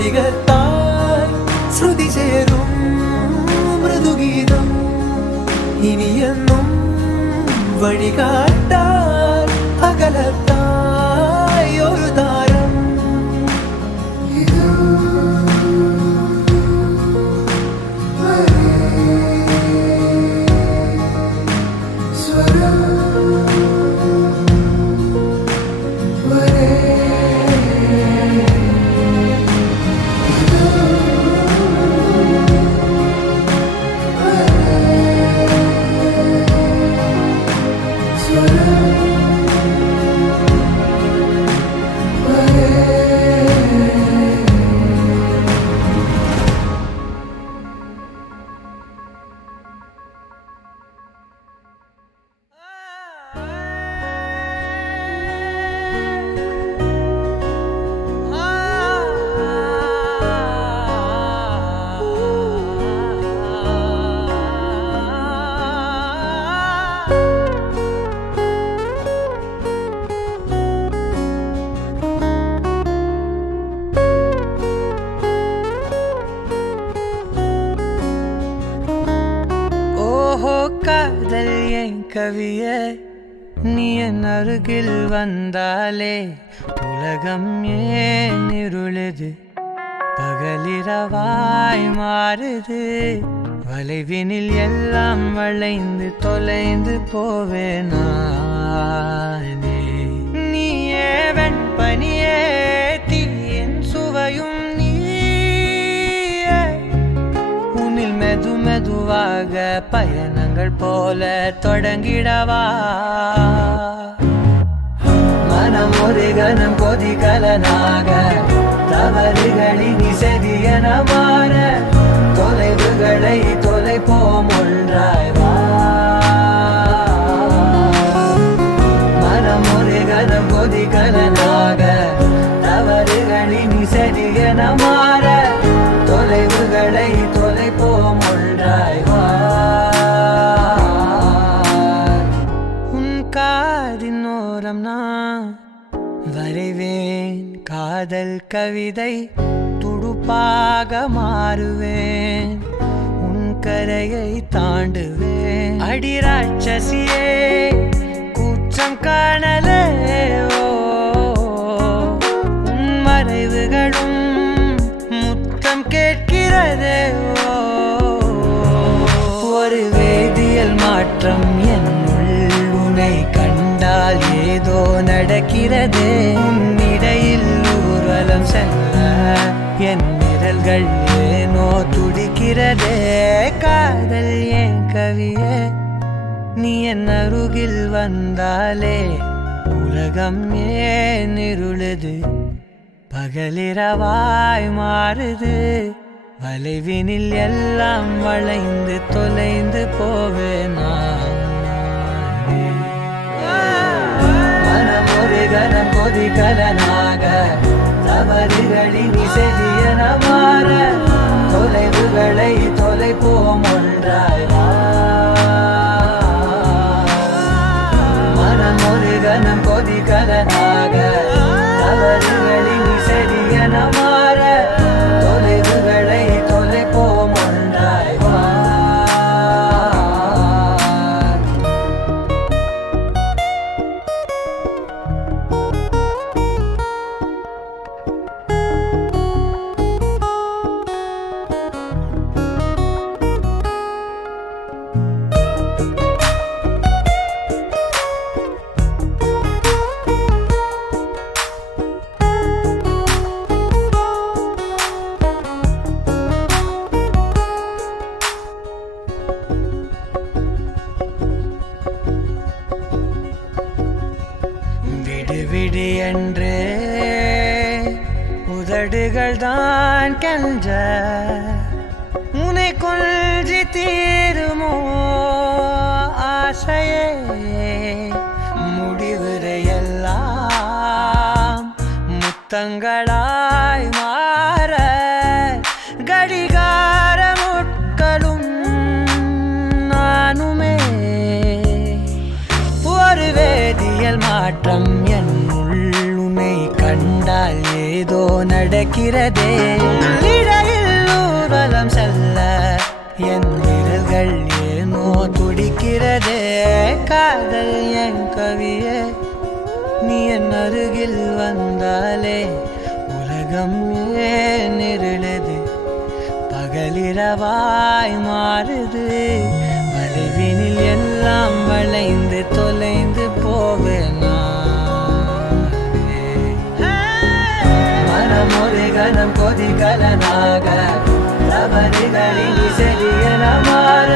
അരികത്തായി ശ്രുതി ചേരും മൃദുഗീതം ഇനിയെന്നും വഴികാട്ടാൻ അകലത്തായി ഒരു താരം காதல் என் கவியே நீ என் அருகில் வந்தாலே உலகம் ஏன் இருளுது பகலிரவாய் மாறுது வளைவினில் எல்லாம் வளைந்து தொலைந்து போவேனானே நீயே வெண்பனியே தீயின் சுவையும் மெது மெதுவாக பயணங்கள் போல தொடங்கிடவா மனம் ஒரு கணம் கொதிகலனாக தவறுகளின் இசையன மாற தொலைவுகளை தொலைப்போம் ஒன்றாய் வா மனம் ஒரு கணம் கொதிகலனாக தவறுகளின் இசையன மாற தொலைவுகளை தொலைப்போம் ஒன்றாய் வா உன் காதின் ஓரம் நான் வரைவேன் காதல் கவிதை துடுப்பாக மாறுவேன் உன் கரையை தாண்டுவேன் அடி ராட்சசியே கூச்சம் காணலே உன் மறைவுகளும் கேட்கிறதே ஒரு வேதியியல் மாற்றம் என்னுள் உன்னை கண்டால் ஏதோ நடக்கிறதே இடையில் ஊர்வலம் செல்ல என் நிரல்கள் ஏனோ துடிக்கிறதே காதல் என் கவியே நீ என் அருகில் வந்தாலே உலகம் ஏன் இருளுது, பகலிரவாய் மாறுது. வளைவினில் எல்லாம் வளைந்து தொலைந்து போவேனா. மனம் ஒரு கணம் கொதிகலனாக தவறுகளின் இசையன மாற, தொலைவுகளை தொலைப்போம் ஒன்றாய் வா. மனம் ஒரு கணம் கொதிகலனாக தவறுகளின் இசையன மாற, தொலைவுகளை தொலைப்போம் ஒன்றாய் வா. விடு விடு என்று உதடுகள் தான் கெஞ்ச, உன்னை கொஞ்சி தீருமோ ஆசையே. முடிவுரை எல்லாம் முத்தங்களாய் மாற, கடிகார முட்களும் நானுமே. ஒரு வேதியியல் மாற்றம் என்னுள் உன்னை கண்டால் ஏதோ நடக்கிறதே. இடையில் ஊர்வலம் செல்ல என் விரல்கள் ஏனோ துடிக்கிறதே. காதல் என் கவியே, நீ என் அருகில் வந்தாலே உலகம் ஏன் இருளுது, பகலிரவாய் மாறுது. வளைவினில் எல்லாம் வளைந்து தொலைந்து போவேனா. மனம் ஒரு கணம் கொதிகலனாக தவறுகளின் இசையன மாற,